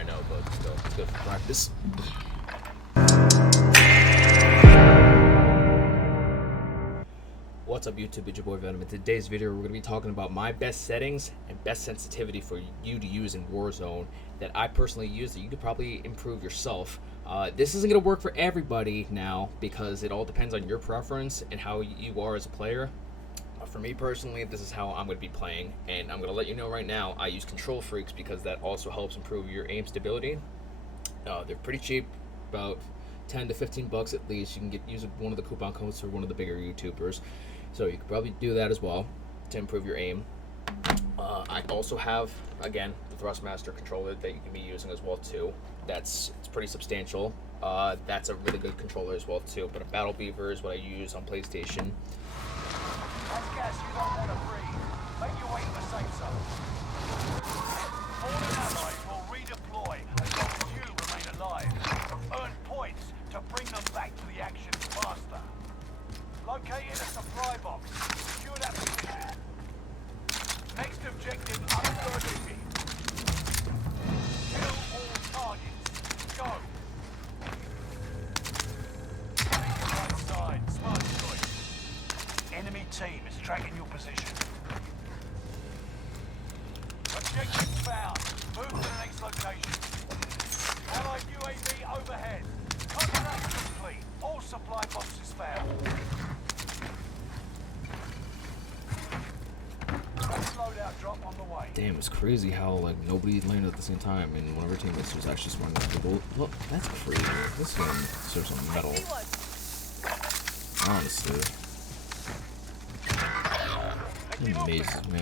I know, but still, it's good for practice. What's up YouTube, it's your boy Venom. In today's video, we're going to be talking about my best settings and best sensitivity for you to use in Warzone that I personally use that you could probably improve yourself. This isn't going to work for everybody now because it all depends on your preference and how you are as a player. For me personally, this is how I'm going to be playing, and I'm going to let you know right now, I use Control Freaks because that also helps improve your aim stability. They're pretty cheap, about 10 to 15 bucks at least. You can use one of the coupon codes for one of the bigger YouTubers. So you could probably do that as well to improve your aim. I also have, again, the Thrustmaster controller that you can be using as well too. It's pretty substantial. That's a really good controller as well too. But a Battle Beaver is what I use on PlayStation. That's gas you don't want to breathe. Make your way to the safe zone. Fallen allies will redeploy as long as you remain alive. Earn points to bring them back to the action faster. Located a supply box. Secure that position. Next objective, understood. Kill all targets. Go. Take it right side. Smart choice. Enemy team is tracking your position. Objective found. Move to the next location. Allied UAV overhead. Contract complete. All supply boxes found. Loadout drop on the way. Damn, it's crazy how like nobody landed at the same time, and one of our teammates was actually spawning the bullet. Look, that's crazy. This game serves some metal. Honestly, it amazes me.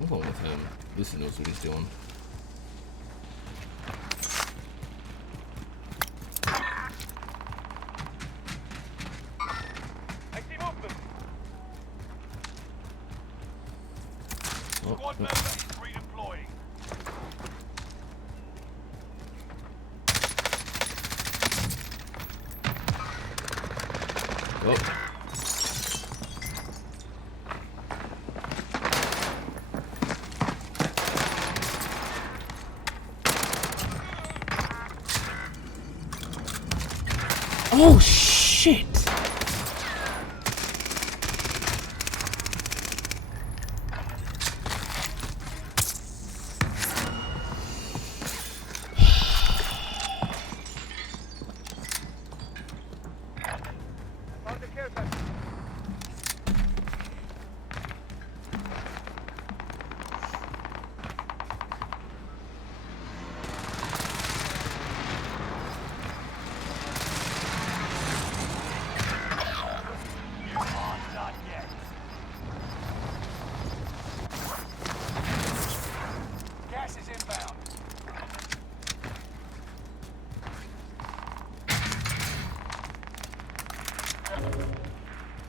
I'm going with him. At least he knows what he's doing. Squad member is redeploying. Oh. Oh shit!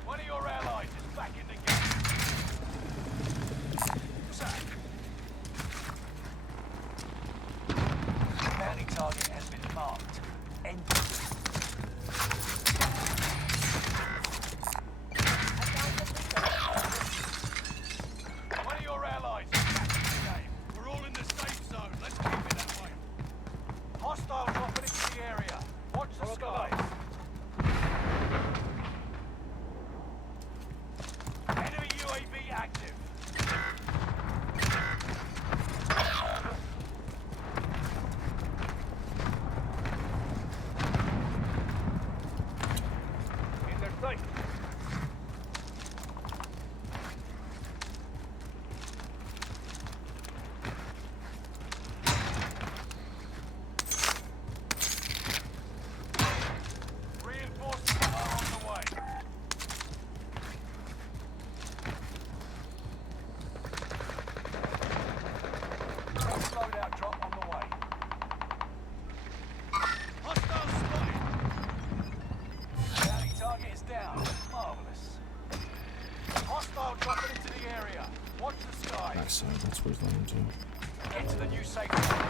One of your allies is back in the game. Bounty target has been marked. One of your allies is back in the game. We're all in the safe zone. Let's keep it that way. Hostile dropping into the area. Watch the skies. Enemy UAV active. In their sight. Reinforcements are on the way. Loadout drop on the way. Hostile spotted. Bounty target is down. Marvelous. Hostile dropping into the area. Watch the sky. Backside, that's where he's landing to. Get to the new safe zone.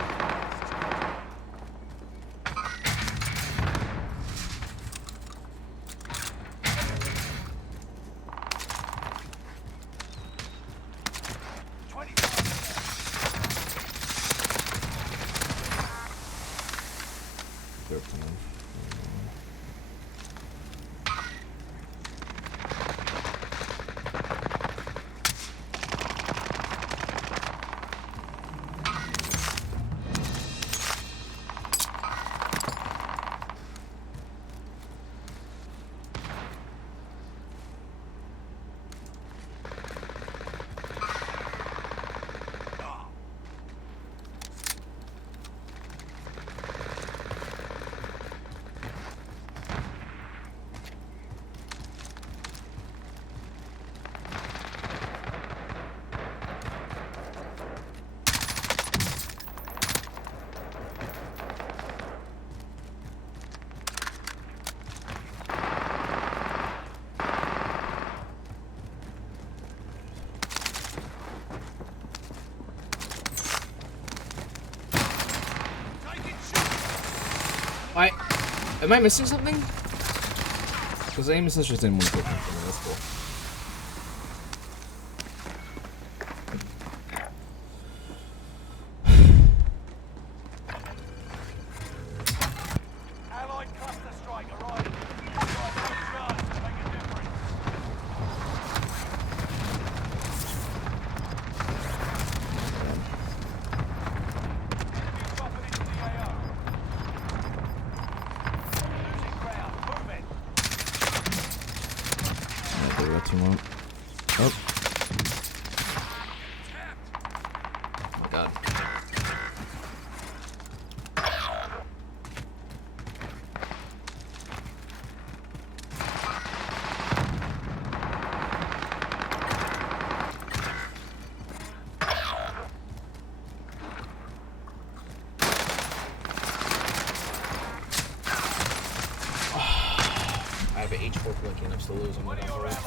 Am I missing something? Because aim assist just didn't want to put me. That's cool. Allied cluster strike arriving. You got no chance to make a difference. Enemy dropping into the AO. Losing ground. Move it. I'll do that too long. Oh. Oh my god. I have an H4 blinking, I'm still losing. One of your allies is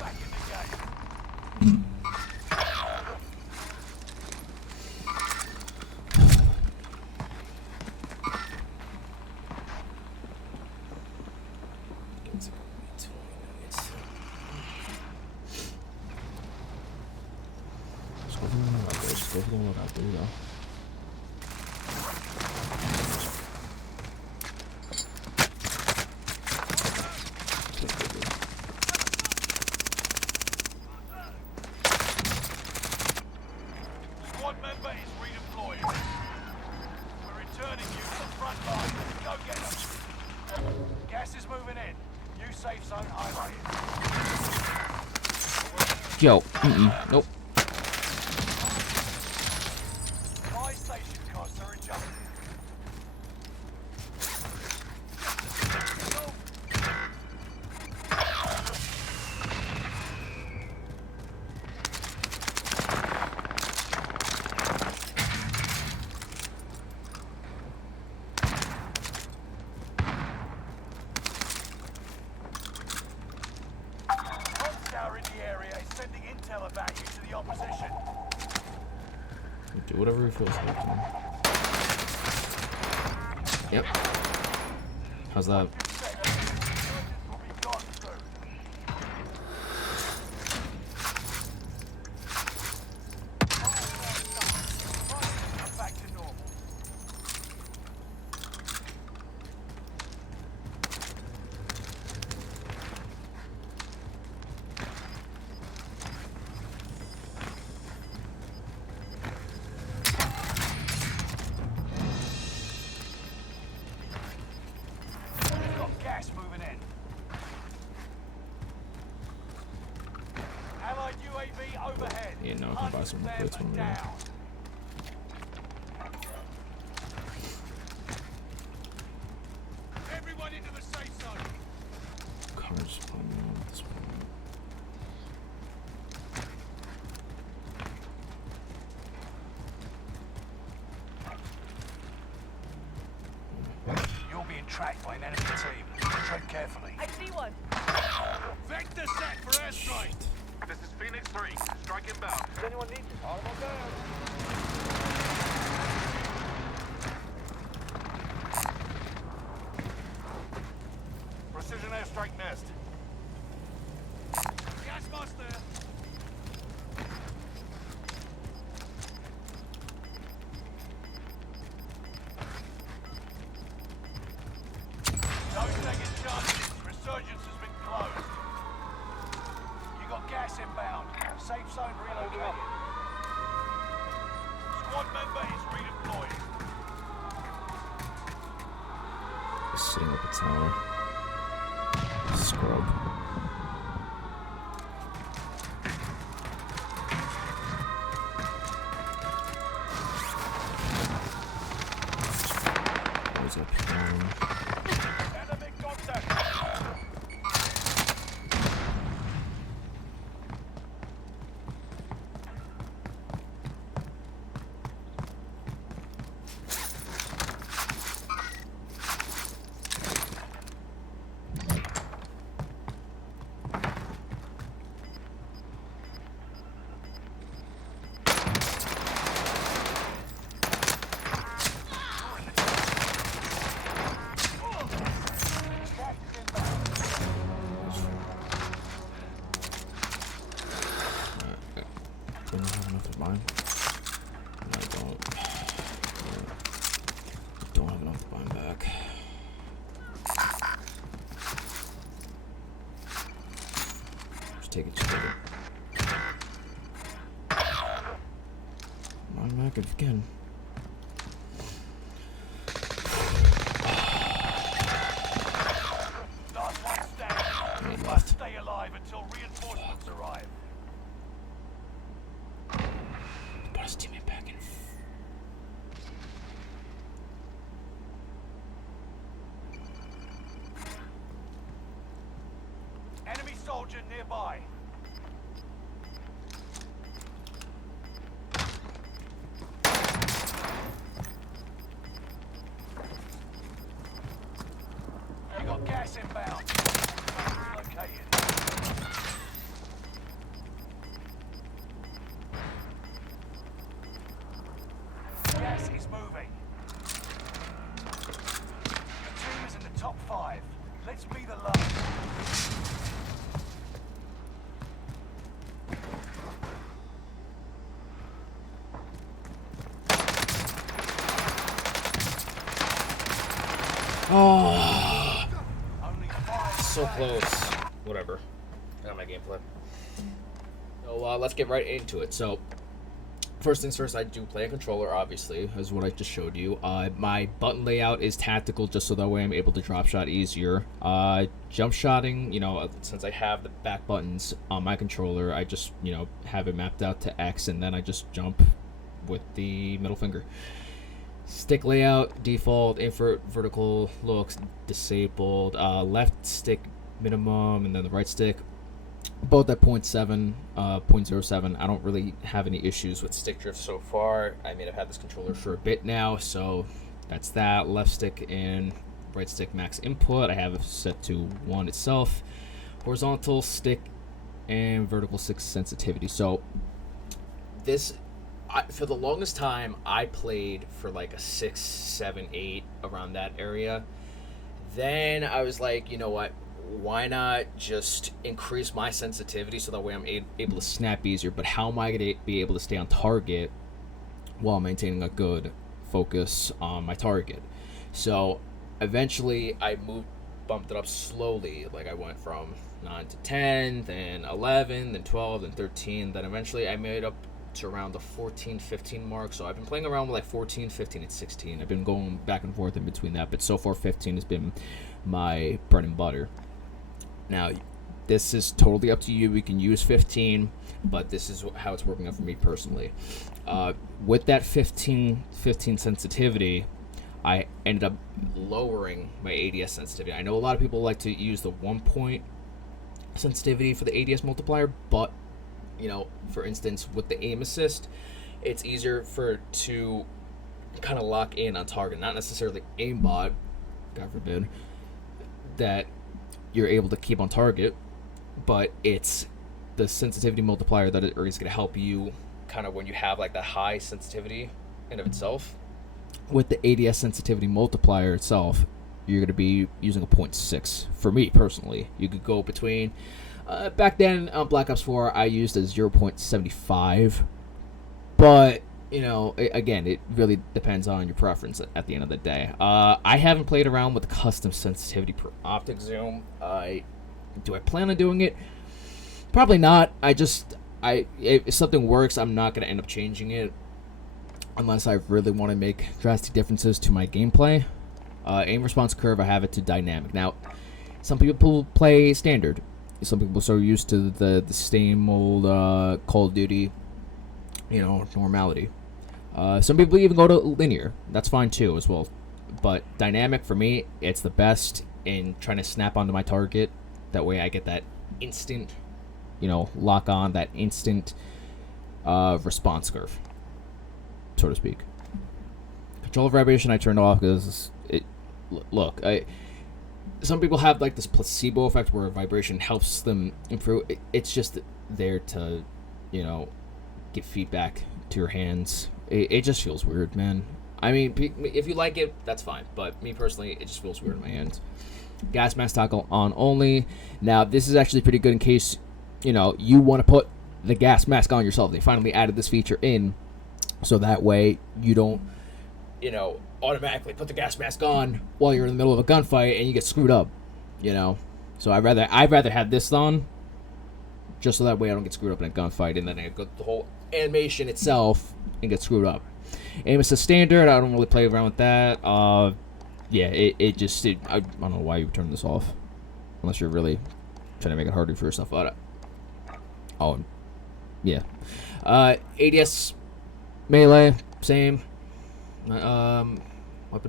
back in the game. Just go for the loadout, there you go. Squad member is redeployed. We're returning you to the front line. Go get them. Gas is moving in. New safe zone highlighted. Yo, nope. Buy station costs are adjusted. Tower in the area is sending intel about you to the opposition. Do whatever he feels like. Yep. How's that? Will be gone soon. I'm back to normal. We've got gas moving in. Allied UAV overhead. Yeah, no, I can buy some more Hunt plates them from you. down. Everyone into the safe zone. Cars spawning on this one. You're being tracked by an enemy team. Tread carefully. I see one. Vector set for airstrike. This is Phoenix 3. Strike inbound. Does anyone need this? All down. Precision airstrike nest. Gas mask there. No second chances. Resurgence has been closed. You got gas inbound. Safe zone relocated. Squad member is redeployed. Just sitting up a tower. Scrub. What's up here? Enemy contact. never mind. No, I don't. Don't have enough to buy them back. Just take it. I'm back again. Last one standing. Must stay alive until reinforcements arrive. Put his teammate back in. Enemy soldier nearby. You got gas inbound. Relocated. Gas is moving. The team is in the top 5. Let's be the last. Oh, Only 5 so players. close. Whatever. I got my gameplay. So let's get right into it. So first things first, I do play a controller, obviously, as what I just showed you. My button layout is tactical, just so that way I'm able to drop shot easier. Jump shotting, since I have the back buttons on my controller, I just, have it mapped out to X, and then I just jump with the middle finger. Stick layout, default, invert vertical looks, disabled. Left stick minimum, and then the right stick, both at 0.7. I don't really have any issues with stick drift so far. I mean, I've had this controller for a bit now, so that's that. Left stick and right stick max input, I have it set to 1 itself. Horizontal stick and vertical stick sensitivity. So this, for the longest time, I played for like a 6, 7, 8, around that area. Then I was like, you know what? Why not just increase my sensitivity so that way I'm able to snap easier? But how am I going to be able to stay on target while maintaining a good focus on my target? So eventually I bumped it up slowly. Like I went from 9 to 10, then 11, then 12, then 13. Then eventually I made up to around the 14, 15 mark. So I've been playing around with like 14, 15, and 16. I've been going back and forth in between that. But so far 15 has been my bread and butter. Now, this is totally up to you. We can use 15, but this is how it's working out for me personally. With that 15 sensitivity, I ended up lowering my ADS sensitivity. I know a lot of people like to use the 1-point sensitivity for the ADS multiplier, but, for instance, with the aim assist, it's easier to kind of lock in on target. Not necessarily aimbot, God forbid, that you're able to keep on target, but it's the sensitivity multiplier that is going to help you kind of when you have like that high sensitivity in of itself. With the ADS sensitivity multiplier itself, you're going to be using a 0.6. For me personally, you could go between back then on Black Ops 4 I used a 0.75, but again, it really depends on your preference at the end of the day. I haven't played around with custom sensitivity per optic zoom. Do I plan on doing it? Probably not. If something works, I'm not going to end up changing it unless I really want to make drastic differences to my gameplay. Aim response curve, I have it to dynamic. Now, some people play standard. Some people are so used to the same old Call of Duty, normality. Some people even go to linear. That's fine too as well. But dynamic, for me, it's the best in trying to snap onto my target. That way I get that instant, lock on, that instant response curve, so to speak. Controller vibration I turned off because some people have like this placebo effect where vibration helps them improve. It's just there to, give feedback to your hands. It just feels weird, man. I mean, if you like it, that's fine. But me personally, it just feels weird in my hands. Gas mask toggle on only. Now, this is actually pretty good in case, you want to put the gas mask on yourself. They finally added this feature in, so that way you don't, automatically put the gas mask on while you're in the middle of a gunfight and you get screwed up. So I'd rather have this on, just so that way I don't get screwed up in a gunfight, and then I go the whole animation itself and get screwed up. Aim assist standard. I don't really play around with that. Yeah, I don't know why you would turn this off, unless you're really trying to make it harder for yourself. Yeah. ADS melee, same. Weapon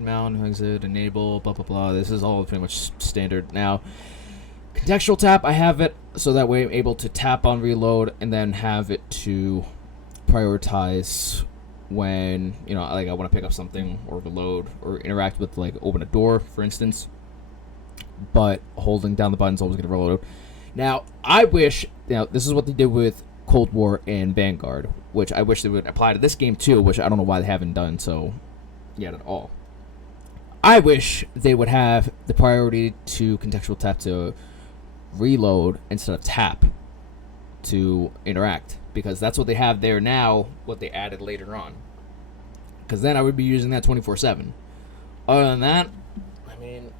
mount, exit, enable, blah blah blah. This is all pretty much standard now. Contextual tap, I have it so that way I'm able to tap on reload and then have it to prioritize when, like I want to pick up something or reload or interact with, like, open a door, for instance. But holding down the button is always going to reload. Now, I wish, this is what they did with Cold War and Vanguard, which I wish they would apply to this game too, which I don't know why they haven't done so yet at all. I wish they would have the priority to contextual tap to reload instead of tap to interact, because that's what they have there now, what they added later on. Because then I would be using that 24/7. Other than that, I mean,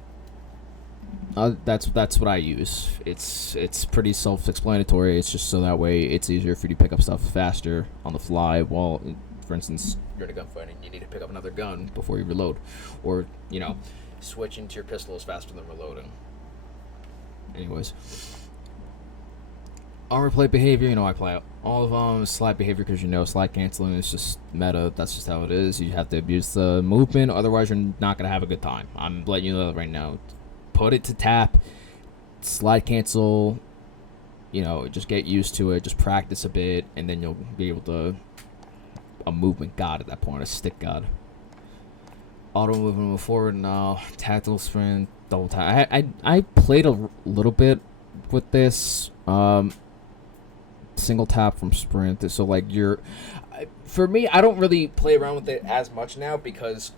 that's what I use. It's pretty self-explanatory. It's just so that way it's easier for you to pick up stuff faster on the fly while, for instance, you're in a gunfight and you need to pick up another gun before you reload, or switch into your pistol is faster than reloading. Anyways, armor plate behavior, I play all of them. Slide behavior, because slide canceling is just meta. That's just how it is. You have to abuse the movement, otherwise you're not gonna have a good time. I'm letting you know that right now. Put it to tap, slide cancel, just get used to it, just practice a bit, and then you'll be able to a movement god at that point, a stick god. Auto movement, move forward, no. Tactical sprint, double tap. I played a little bit with this. Single tap from sprint. So like for me, I don't really play around with it as much now because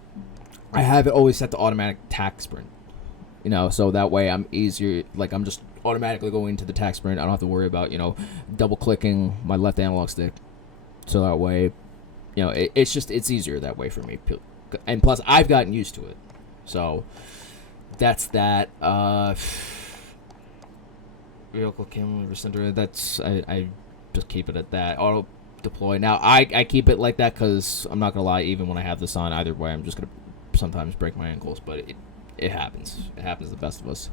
I have it always set to automatic tack sprint. So that way I'm easier. Like I'm just automatically going into the tack sprint. I don't have to worry about double clicking my left analog stick. So that way, it's easier that way for me. And plus, I've gotten used to it. So that's that. Vehicle camera recenter. That's I just keep it at that. Auto deploy. Now I keep it like that because I'm not gonna lie. Even when I have this on, either way, I'm just gonna sometimes break my ankles. But it happens. It happens to the best of us.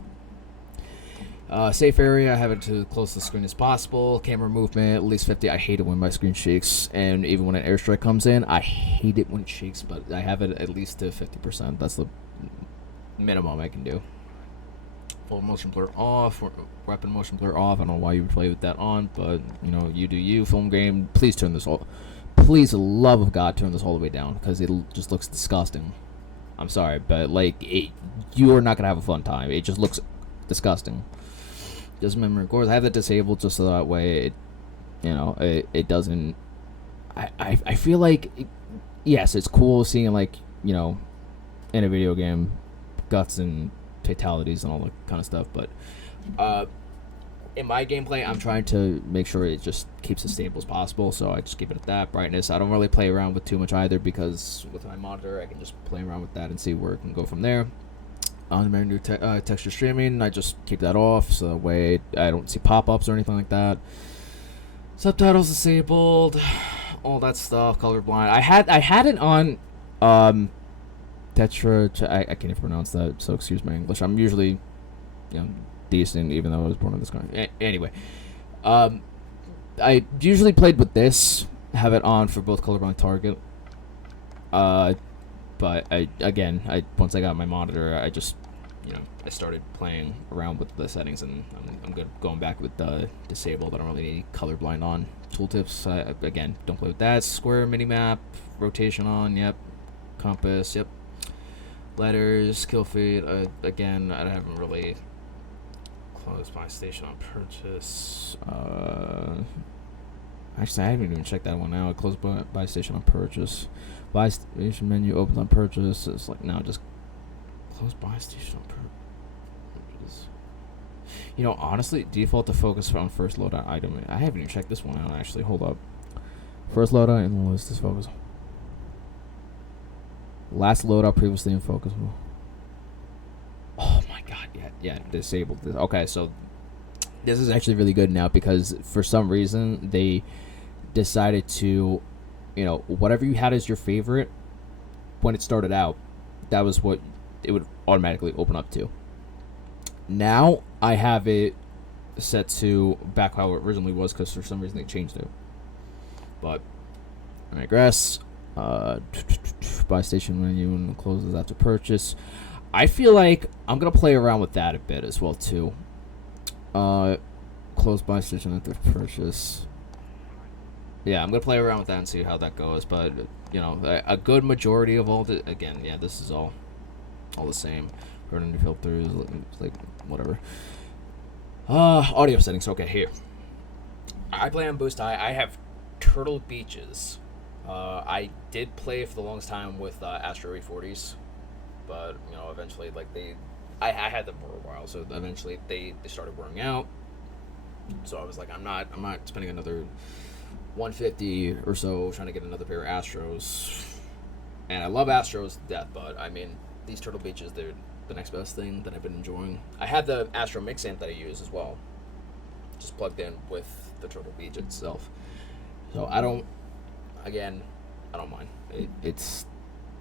Safe area, I have it to close to the screen as possible. Camera movement, at least 50. I hate it when my screen shakes. And even when an airstrike comes in, I hate it when it shakes. But I have it at least to 50%. That's the minimum I can do. Full motion blur off. Weapon motion blur off. I don't know why you would play with that on. But, you do you. Film game, please turn this all. Please, for the love of God, turn this all the way down. Because it just looks disgusting. I'm sorry, but you are not going to have a fun time. It just looks disgusting. Just memory records. I have that disabled just so that way it doesn't. I feel like yes, it's cool seeing in a video game guts and fatalities and all that kind of stuff, but in my gameplay I'm trying to make sure it just keeps as stable as possible, so I just keep it at that. Brightness, I don't really play around with too much either, because with my monitor I can just play around with that and see where it can go from there. On the menu, texture streaming, I just keep that off so that way I don't see pop-ups or anything like that. Subtitles disabled, all that stuff. Colorblind. I had it on Tetra. I can't even pronounce that, so excuse my English. I'm usually decent, even though I was born in this country. Anyway, I usually played with this. Have it on for both colorblind target. But once I got my monitor, I just, I started playing around with the settings, and I'm good going back with the disabled. I don't really need colorblind on. Tooltips, again, don't play with that. Square minimap, rotation on, yep. Compass, yep. Letters, kill feed, again, I haven't really closed by station on purchase. Actually, I haven't even checked that one out. Close by station on purchase. Buy station menu opens on purchase. It's like, no, just close buy station on purchase. You know, honestly, default to focus on first loadout item. I haven't even checked this one out, actually. Hold up. First loadout in the list is focus. Last loadout previously in focus. Oh my god, yeah, disabled this. Okay, so this is actually really good now because for some reason they decided to, you know, whatever you had as your favorite when it started out, that was what it would automatically open up to. Now I have it set to back how it originally was because for some reason they changed it. But I digress. Buy station menu and closes after purchase. I feel like I'm gonna play around with that a bit as well too. Close buy station after purchase. Yeah, I'm gonna play around with that and see how that goes. But you know, a good majority of all the this is all the same. Running the filters, like whatever. Audio settings. Okay, here. I play on Boost High. I have Turtle Beaches. I did play for the longest time with Astro 840s, but you know, eventually, like I had them for a while, so eventually they started wearing out. So I was like, I'm not spending another 150 or so trying to get another pair of Astros. And I love Astros to death, but I mean, these Turtle Beaches, they're the next best thing that I've been enjoying. I have the Astro Mix amp that I use as well, just plugged in with the Turtle Beach itself. So I don't mind. It's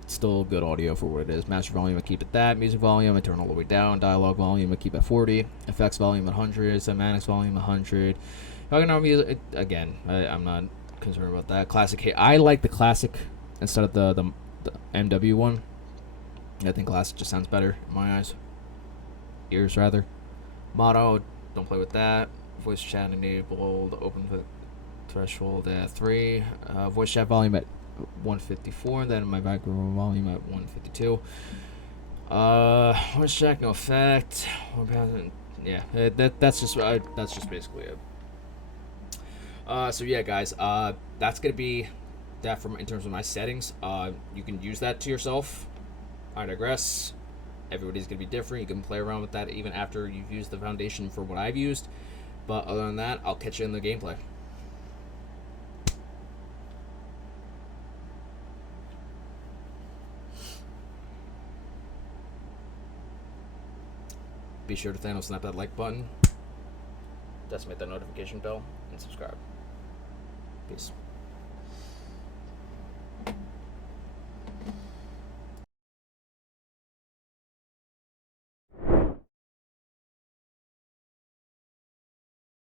still good audio for what it is. Master volume, I keep it that. Music volume, I turn all the way down. Dialogue volume, I keep at 40. Effects volume, 100. Cinematics volume, 100. Music, again, I'm not concerned about that. Classic, I like the classic instead of the MW one. I think classic just sounds better in my eyes. Ears, rather. Mono, don't play with that. Voice chat enabled. Open threshold at 3. Voice chat volume at 154. Then my background volume at 152. Voice chat, no effect. Yeah, that's just basically it. So yeah, guys, that's gonna be that from in terms of my settings. You can use that to yourself. I digress. Everybody's gonna be different. You can play around with that even after you've used the foundation for what I've used. But other than that, I'll catch you in the gameplay. Be sure to Thanos snap that like button, decimate that notification bell, and subscribe. Peace.